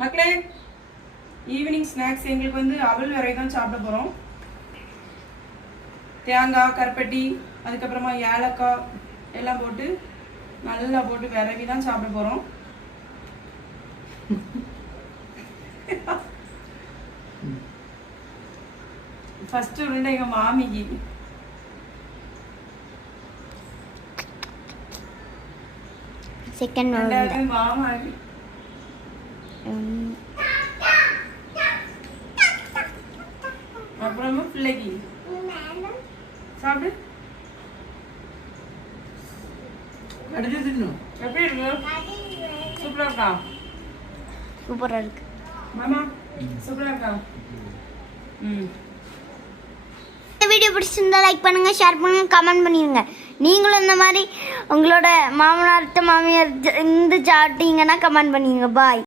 மக்களே evening snacks எங்களுக்கு வந்து அவல் வரை தான் சாப்பிட போகிறோம். தேங்காய் கருப்பட்டி அதுக்கப்புறமா ஏலக்காய் எல்லாம் போட்டு நல்லா போட்டு விரவி தான் சாப்பிட போகிறோம். ஃபர்ஸ்ட் உருண்டை எங்கள் மாமிக்கு, செகண்ட் ரெண்டாவது மாமாக்கு, அப்புறமா பிள்ளைக்கு. சாப்பிடு. அடிச்சு தின்னும். எப்படி இருக்கு? சூப்பரா இருக்கா? சூப்பராக இருக்கு மாமா சூப்பரா இருக்கா? இந்த வீடியோ பிடிச்சிருந்தா லைக் பண்ணுங்க, ஷேர் பண்ணுங்க, கமெண்ட் பண்ணிடுங்க. நீங்களும் இந்த மாதிரி உங்களோட மாமனார்கிட்ட மாமியார் இருந்து சாப்பிட்டீங்கன்னா கமெண்ட் பண்ணிடுங்க. பாய்.